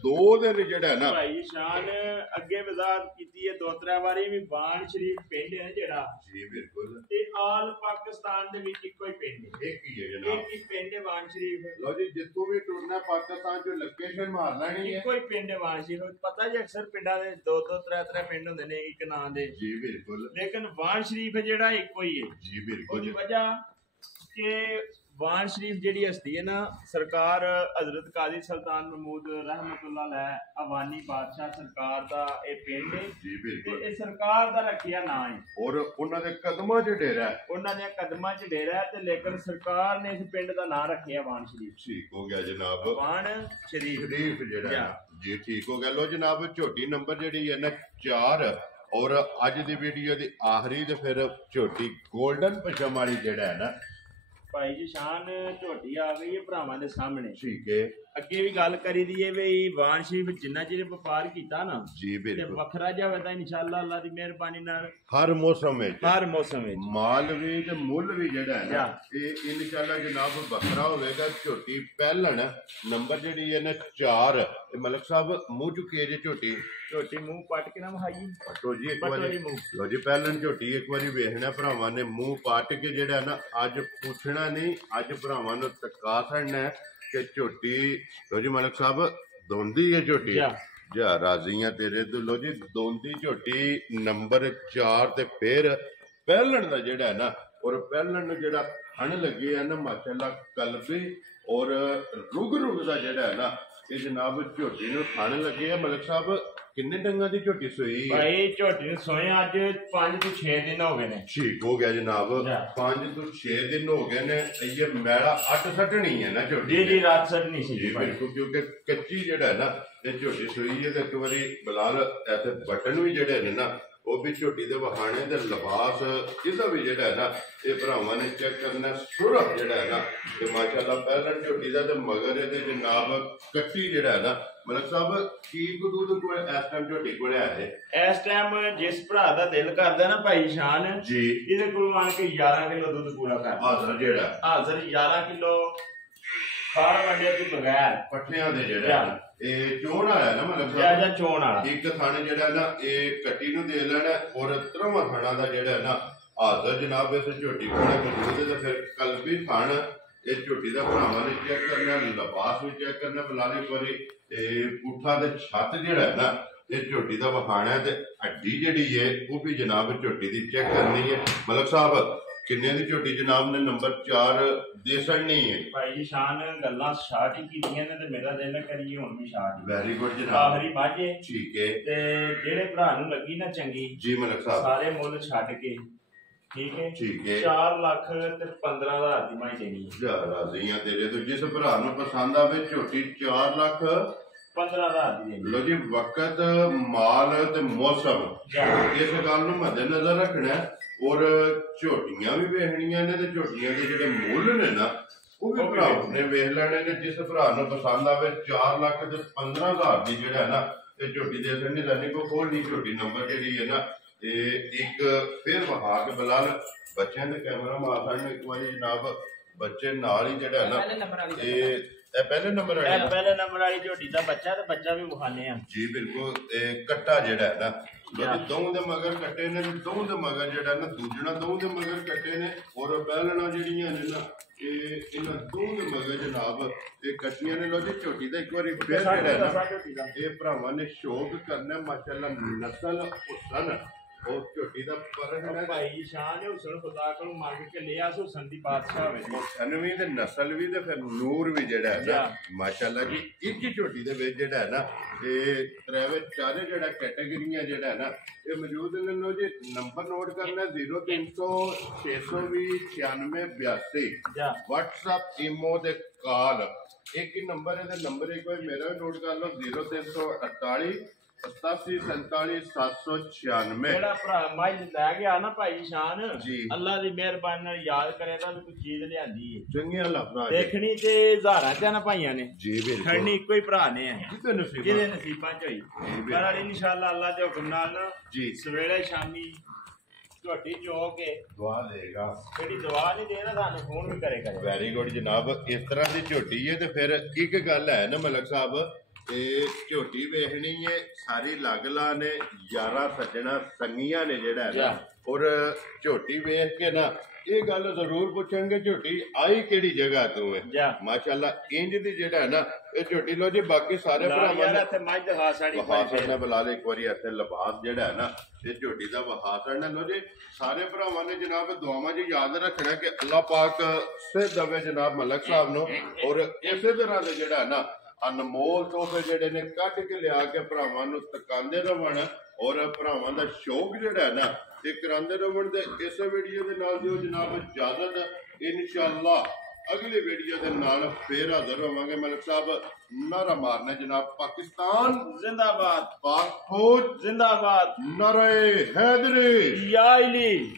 2 ਦਿਨ ਜਿਹੜਾ ਨਾ ਭਾਈ ਸ਼ਾਨ ਅੱਗੇ ਵਜ਼ਾਰਤ ਕੀਤੀ ਹੈ 2-3 ਵਾਰੀ ਵੀ ਵਾਣ ਸ਼ਰੀਫ ਪਿੰਡ ਹੈ ਜਿਹੜਾ ਜੀ ਬਿਲਕੁਲ ਤੇ ਆਲ ਪਾਕਿਸਤਾਨ ਦੇ ਵਿੱਚ ਇੱਕੋ ਹੀ ਪਿੰਡ ਹੈ ਇੱਕ ਹੀ ਹੈ ਜਨਾਬ ਇੱਕ ਹੀ ਪਿੰਡ ਹੈ ਵਾਣ ਸ਼ਰੀਫ ਲੋ ਜੀ ਜਿੱਥੋਂ ਵੀ ਟੁਰਨਾ ਪਾਕਿਸਤਾਨ ਚੋਂ ਲੋਕੇਸ਼ਨ ਮਾਰ ਲੈਣੀ ਹੈ ਇੱਕੋ ਹੀ ਪਿੰਡ ਹੈ ਵਾਣ ਸ਼ਰੀਫ ਪਤਾ ਜੀ ਅਕਸਰ ਪਿੰਡਾਂ ਦੇ 2-2 3-3 ਪਿੰਡ ਹੁੰਦੇ ਨੇ ਇੱਕ ਨਾਂ ਦੇ ਜੀ ਬਿਲਕੁਲ ਲੇਕਿਨ ਵਾਣ ਸ਼ਰੀਫ ਜਿਹੜਾ ਇੱਕੋ ਹੀ ਹੈ ਜੀ ਬਿਲकुल ਉਹਦੀ ਵਜ੍ਹਾ ਕਿ वान शरीफ जी हस्ती है ना सरकार हजरत काजी सुल्तान महमूद रहमतुल्लाह अलैह अवानी बादशाह सरकार दा ए पिंड है जी बिल्कुल ते सरकार दा रखिया ना है और उन्हां दे कदमां च डेरा है उन्हां दे कदमां च डेरा है ते लेकिन सरकार ने इस पिंड दा नाम रखिया वान शरीफ ठीक हो गया जनाब वान शरीफ शरीफ जेड़ा जी ठीक हो गया लो जनाब झोटी नंबर जेड़ी है ना 4 और अज दी वीडियो दी आखिरी ते फिर झोटी गोल्डन पशम वाली जेड़ा है ना भाई जी शान झोटी आ गई है भरावां दे सामने ठीक है ਅੱਗੇ ਵੀ ਗੱਲ ਕਰੀ ਦੀ ਹੈ ਵੀ ਵਾਨ ਸ਼ਰੀਫ ਜਿੰਨਾ ਚਿਰ ਵਪਾਰ ਕੀਤਾ ਨਾ जी ਤੇ बिल्कुल ਵੱਖਰਾ ਜਾਵੇ ਤਾਂ ਇਨਸ਼ਾਅੱਲਾ ਅੱਲਾ ਦੀ ਮਿਹਰਬਾਨੀ ਨਾਲ हर मौसम में ਹਰ ਮੌਸਮ ਵਿੱਚ माल भी ते मुल भी जेड़ा है ना ये इंशाल्लाह जनाब बखरा होवेगा झोटी पहलन नंबर जेड़ी है ना 4 ते मलक साहब मुंह चुके जे झोटी ਝੋਟੀ ਮੂੰਹ ਪੱਟ ਕੇ ਨਾ ਮਹਾਈ पटो जी एक पटो बारी जी मुंह। लो जी पहलन झोटी एक बारी वेखना भरावां ने मुंह पट के जेड़ा ना अज पूछना नहीं अज भरावां नूं तका छड़ना है कि झोटी लो जी मलक साहब दोंदी है झोटी जा। ਜਾ ਰਾਜ਼ੀਆਂ ਤੇਰੇ ਤੋਂ ਲੋ ਜੀ ਦੋਂਦੀ ਝੋਟੀ ਨੰਬਰ 4 ਤੇ ਫਿਰ ਪਹਿਲਣ ਦਾ ਜਿਹੜਾ ਹੈ ਨਾ ਔਰ ਪਹਿਲਣ ਨੂੰ ਜਿਹੜਾ ਹਣ ਲੱਗੇ ਆ ਨਾ ਮਾਸ਼ਾਅੱਲਾ ਕਲਬੀ ਔਰ ਰੁਗ ਦਾ ਜਿਹੜਾ ਹੈ ਨਾ ਇਹ ਜਨਾਬ ਝੋਟੀ ਨੂੰ ਖਾਣ ਲੱਗੇ ਆ। ਮਲਕ ਸਾਹਿਬ ਕਿੰਨੇ ਡੰਗਾਂ ਦੀ ਝੋਟੀ ਸੋਈ ਹੈ? ਭਾਈ ਝੋਟੀ ਨੂੰ ਸੋਏ ਅੱਜ 5 ਤੋਂ 6 ਦਿਨ ਹੋ ਗਏ ਨੇ। ਠੀਕ ਹੋ ਗਿਆ ਜਨਾਬ, 5 ਤੋਂ 6 ਦਿਨ ਹੋ ਗਏ ਨੇ। ਇਹ ਮੈਲਾ 8 ਸੱਟਣੀ ਹੈ ਨਾ ਝੋਟੀ? ਜੀ ਰਾਤ ਸੱਟਣੀ ਸੀ ਜੀ ਬਿਲਕੁਲ, ਕਿਉਂਕਿ ਕੱਚੀ ਜਿਹੜਾ ਹੈ ਨਾ ਇਹ ਝੋਟੀ ਸੋਈ ਹੈ ਤੇ ਇੱਕ ਵਾਰੀ ਬਲਾਲ ਐਸੇ ਬਟਨ ਵੀ ਜਿਹੜੇ ਨੇ ਨਾ ਉਹ ਵੀ ਝੋਟੀ ਦੇ ਵਹਾਣੇ ਤੇ ਲਿਬਾਸ ਇਹਦਾ ਵੀ ਜਿਹੜਾ ਹੈ ਨਾ ਇਹ ਭਰਾਵਾਂ ਨੇ ਚੈੱਕ ਕਰਨਾ। ਸੁਰਖ ਜਿਹੜਾ ਹੈ ਨਾ ਤੇ ਮਾਸ਼ਾਅੱਲਾ ਪਹਿਲਾਂ ਝੋਟੀ ਦਾ ਤੇ ਮਗਰ ਇਹਦੇ ਜਨਾਬ ਕੱਟੀ ਜਿਹੜਾ ਹੈ ਨਾ। ਮਲਕ ਸਾਹਿਬ ਕੀ ਦੁੱਧ ਕੋਲ ਇਸ ਟਾਈਮ ਝੋਟੀ ਕੋਲ ਹੈ? ਇਸ ਟਾਈਮ ਜਿਸ ਭਰਾ ਦਾ ਦਿਲ ਕਰਦਾ ਨਾ ਭਾਈ ਸ਼ਾਨ ਜੀ ਇਹਦੇ ਕੋਲ ਆਣ ਕੇ 11 ਕਿਲੋ ਦੁੱਧ ਪੂਰਾ ਕਰ ਹਾਜ਼ਰ ਜਿਹੜਾ ਹਾਜ਼ਰ 11 ਕਿਲੋ ਖਾਣ ਵੰਡੇ ਤੋਂ ਬਗੈਰ ਪੱਠਿਆਂ ਦੇ ਜਿਹੜਾ ਇਹ ਚੋਣ ਆਇਆ ਨਾ ਮਤਲਬ ਜਾਂ ਚੋਣ ਵਾਲਾ ਇੱਕ ਥਾਣੇ ਜਿਹੜਾ ਨਾ ਇਹ ਕੱਟੀ ਨੂੰ ਦੇ ਲੈਣਾ ਔਰ ਤਰਵਾਂ ਥਾਣਾ ਦਾ ਜਿਹੜਾ ਨਾ ਹਾਜ਼ਰ ਜਨਾਬ ਇਸ ਝੋਟੀ ਕੋਲ ਮੌਜੂਦ ਹੈ। ਤੇ ਫਿਰ ਕਲਬੀ ਥਾਣ ਇਹ ਝੋਟੀ ਦਾ ਭਰਾਵਾਂ ਨੇ ਚੈੱਕ ਕਰਨਾ, ਲਿਬਾਸ ਵੀ ਚੈੱਕ ਕਰਨਾ। ਬਲਾਲੇ ਇੱਕ ਵਾਰੀ ਤੇ ਪੁੱਠਾ ਤੇ ਛੱਤ ਜਿਹੜਾ ਨਾ ਇਹ ਝੋਟੀ ਦਾ ਵਹਾਣਾ ਤੇ ਹੱਡੀ ਜਿਹੜੀ ਹੈ ਉਹ ਵੀ ਜਨਾਬ ਝੋਟੀ ਦੀ ਚੈੱਕ ਕਰਨੀ ਹੈ। ਮਲਕ ਸਾਹਿਬ ਕਿੰਨੇ ਦੀ ਝੋਟੀ ਜਨਾਬ ਨੇ ਨੰਬਰ 4 ਦੇ ਸੜਨੀ ਹੈ? ਭਾਈ ਸ਼ਾਨ ਗੱਲਾਂ ਸਟਾਰਟ ਹੀ ਕੀਤੀਆਂ ਨੇ ਤੇ ਮੇਰਾ ਦਿਲ ਕਰੀਏ ਹੁਣ ਵੀ ਸਟਾਰਟ। ਵੈਰੀ ਗੁੱਡ ਜਨਾਬ, ਆਖਰੀ ਬਾਝੇ ਠੀਕ ਹੈ। ਤੇ ਜਿਹੜੇ ਭਰਾ ਨੂੰ ਲੱਗੀ ਨਾ ਚੰਗੀ ਜੀ ਮਲਕ ਸਾਹਿਬ ਸਾਰੇ ਮੁੱਲ ਛੱਡ ਕੇ ਠੀਕ ਹੈ 4 ਲੱਖ ਤੇ 15,000 ਦੀ ਮਾਈ ਦੇਣੀ ਹੈ। ਜਾ ਰਾਜ਼ੀਆਂ ਤੇਰੇ ਤੋਂ ਜਿਸ ਭਰਾ ਨੂੰ ਪਸੰਦ ਆਵੇ ਝੋਟੀ 4 ਲੱਖ 15,000 ਦੀ ਦੇਣੀ। ਲੋ ਜੀ ਵਕਤ ਮਾਲ ਤੇ ਮੌਸਮ ਇਸ ਗੱਲ ਨੂੰ ਮੱਦੇ ਨਜ਼ਰ ਰੱਖਣਾ ਔਰ ਝੋਟੀਆਂ ਵੀ ਵੇਖਣੀਆਂ ਨੇ ਤੇ ਝੋਟੀਆਂ ਦੇ ਜਿਹੜੇ ਮੁੱਲ ਨੇ ਨਾ ਉਹ ਵੀ ਭਰਾ ਨੇ ਵੇਖ ਲੈਣੇ ਨੇ। ਜਿਸ ਭਰਾ ਨੂੰ ਪਸੰਦ ਆਵੇ 4 ਲੱਖ ਤੇ 15,000 ਦੀ ਜਿਹੜਾ ਹੈ ਨਾ ਇਹ ਝੋਟੀ ਦੇ ਸਕਣੀ ਲੈਣੀ ਕੋ ਕੋਲ ਨਹੀਂ। ਝੋਟੀ ਨੰਬਰ ਜਿਹੜੀ ਹੈ ਨਾ ਇਹ ਇੱਕ ਫਿਰ ਵਹਾ ਕੇ ਬਲਾਲ ਬੱਚਿਆਂ ਦੇ ਕੈਮਰਾ ਮਾਰ ਸਾਨੂੰ ਇੱਕ ਵਾਰੀ ਜਨਾਬ ਬੱਚੇ ਨਾਲ ਹੀ ਜਿਹੜਾ ਹੈ ਨਾ ਇਹ ਪਹਿਲੇ ਨੰਬਰ ਵਾਲੀ ਪਹਿਲੇ ਨੰਬਰ ਵਾਲੀ ਝੋਟੀ ਦਾ ਬੱਚਾ ਤੇ ਬੱਚਾ ਵੀ ਵਿਖਾਣੇ ਆ ਜੀ ਬਿਲਕੁਲ। ਇਹ ਕੱਟਾ ਜਿਹੜਾ ਹੈ ਨਾ ਦੋਵਾਂ ਦੇ ਮਗਰ ਕੱਟੇ ਨੇ, ਦੋਵਾਂ ਦੇ ਮਗਰ ਜਿਹੜਾ ਨਾ ਦੂਜਣਾ ਦੋਵਾਂ ਦੇ ਮਗਰ ਕੱਟੇ ਨੇ ਔਰ ਪਹਿਲਣਾ ਜਿਹੜੀਆਂ ਨੇ ਨਾ ਇਹ ਇਹਨਾਂ ਦੋਵਾਂ ਦੇ ਮਗਰ ਜਨਾਬ ਇਹ ਕੱਟੀਆਂ ਨੇ। ਲੋ ਜੀ ਝੋਟੀ ਦਾ ਇੱਕ ਵਾਰੀ ਫੇਰ ਜਿਹੜਾ ਨਾ ਇਹ ਭਰਾਵਾਂ ਨੇ ਸ਼ੌਕ ਕਰਨਾ ਮਾਸ਼ਾਅੱਲਾ ਨਸਲ ਹੁਸਨ ਉਹ ਝੋਟੀ ਦਾ ਪਰ ਹੈ ਭਾਈ ਸ਼ਾਨ ਹੁਸਨ ਖੁਦਾ ਕੋਲ ਮੰਗ ਕੇ ਲਿਆ ਹੁਸਨ ਦੀ ਬਾਦਸ਼ਾਹ ਹੋਵੇ ਅਨਵੀ ਤੇ ਨਸਲ ਵੀ ਤੇ ਫਿਰ ਨੂਰ ਵੀ ਜਿਹੜਾ ਹੈ ਨਾ ਮਾਸ਼ਾਅੱਲਾ ਜੀ। ਇੱਕ ਹੀ ਝੋਟੀ ਦੇ ਵਿੱਚ ਜਿਹੜਾ ਹੈ ਨਾ ਇਹ ਤਰੇਵੇਂ ਚਾਰੇ ਜਿਹੜਾ ਕੈਟਾਗਰੀਆਂ ਜਿਹੜਾ ਹੈ ਨਾ ਇਹ ਮੌਜੂਦ ਨੇ। ਲੋ ਜੀ ਨੰਬਰ ਨੋਟ ਕਰਨਾ 0300 620 9682 WhatsApp ਈਮੋ ਤੇ ਕਾਲ ਇੱਕ ਹੀ ਨੰਬਰ ਹੈ ਤੇ ਨੰਬਰ ਇੱਕ ਵਾਰ ਮੇਰਾ ਵੀ ਨੋਟ ਕਰ ਲਓ 0348 87 47 796। ਜਿਹੜਾ ਭਰਾ ਮਾਈ ਲੈ ਗਿਆ ਨਾ ਭਾਈ ਸ਼ਾਨ ਅੱਲਾ ਦੀ ਮਿਹਰਬਾਨੀ ਨਾਲ ਯਾਦ ਕਰੇ ਤਾਂ ਕੋਈ ਚੀਜ਼ ਲਿਆਂਦੀ ਹੈ ਚੰਗੀਆਂ ਲੱਭਦਾ ਦੇਖਣੀ ਤੇ ਹਜ਼ਾਰਾਂ ਚ ਨਾ ਭਾਈਆਂ ਨੇ ਜੀ ਬਿਲਕੁਲ ਖੜਨੀ ਇੱਕੋ ਹੀ ਭਰਾ ਨੇ ਜਿਹਦੇ ਨਸੀਬਾਂ ਚ ਹੋਈ ਪਰ ਇਨਸ਼ਾਅੱਲਾ ਅੱਲਾ ਦੇ ਹੁਕਮ ਨਾਲ ਜੀ ਸਵੇਰੇ ਸ਼ਾਮੀ ਝੋਟੀ ਚੋ ਕੇ ਦੁਆ ਦੇਗਾ। ਜਿਹੜੀ ਦੁਆ ਨਹੀਂ ਦੇਣਾ ਤੁਹਾਨੂੰ ਫੋਨ ਵੀ ਕਰੇ ਵੈਰੀ ਗੁੱਡ ਜਨਾਬ। ਇਸ ਤਰ੍ਹਾਂ ਦੀ ਝੋਟੀ ਹੈ ਤੇ ਫਿਰ ਇੱਕ ਗੱਲ ਹੈ ਨਾ ਮਲਕ ਸਾਹਿਬ ਇਹ ਝੋਟੀ ਵੇਖਣੀ ਹੈ ਸਾਰੀ ਲਗਲਾ ਨੇ ਯਾਰਾਂ ਸੱਜਣਾ ਸੰਗੀਆਂ ਨੇ ਜਿਹੜਾ ਨਾ ਔਰ ਝੋਟੀ ਵੇਖ ਕੇ ਨਾ ਇਹ ਗੱਲ ਜ਼ਰੂਰ ਪੁੱਛਣਗੇ ਝੋਟੀ ਆਈ ਕਿਹੜੀ ਜਗ੍ਹਾ ਤੋਂ ਹੈ। ਮਾਸ਼ਾਅੱਲਾ ਇੰਜ ਦੀ ਜਿਹੜਾ ਹੈ ਨਾ ਇਹ ਝੋਟੀ ਲੋ ਜੀ ਬਾਕੀ ਸਾਰੇ ਭਰਾਵਾਂ ਨੇ ਇੱਥੇ ਮੱਝ ਦਿਖਾ ਸਾੜੀ ਬੁਲਾ ਲੈ ਇੱਕ ਵਾਰੀ ਇੱਥੇ ਲਿਬਾਸ ਜਿਹੜਾ ਹੈ ਨਾ ਇਹ ਝੋਟੀ ਦਾ ਵਹਾ ਸਾੜਨਾ। ਲੋ ਜੀ ਸਾਰੇ ਭਰਾਵਾਂ ਨੇ ਜਨਾਬ ਦੁਆਵਾਂ 'ਚ ਯਾਦ ਰੱਖਣਾ ਕਿ ਅੱਲਾਹ ਪਾਕ ਸਿਰ ਦਵੇ ਜਨਾਬ ਮਲਕ ਸਾਹਿਬ ਨੂੰ ਔਰ ਇਸੇ ਤਰ੍ਹਾਂ ਦੇ ਜਿਹੜਾ ਨਾ ਅਨਮੋਲ ਤੋਹਫੇ ਜਿਹੜੇ ਨੇ ਕੱਢ ਕੇ ਲਿਆ ਕੇ ਭਰਾਵਾਂ ਨੂੰ ਤਕਾਉਂਦੇ ਰਹਣ ਔਰ ਭਰਾਵਾਂ ਦਾ ਸ਼ੌਕ ਜਿਹੜਾ ਨਾ ਇਹ ਕਰਾਉਂਦੇ ਰਹਣ। ਤੇ ਇਸ ਵੀਡੀਓ ਦੇ ਨਾਲ ਦਿਓ ਜਨਾਬ ਇਜਾਜ਼ਤ। ਇਨਸ਼ਾਅੱਲਾ ਅਗਲੀ ਵੀਡੀਓ ਦੇ ਨਾਲ ਫੇਰ ਹਾਜ਼ਰ ਹੋਵਾਂਗੇ। ਮਲਕ ਸਾਹਿਬ ਨਾਰਾ ਮਾਰਨਾ ਜਨਾਬ ਪਾਕਿਸਤਾਨ ਜ਼ਿੰਦਾਬਾਦ, ਪਾਕ ਫੌਜ ਜ਼ਿੰਦਾਬਾਦ, ਨਾਰੇ ਹੈਦਰੀ ਯਾ ਅਲੀ।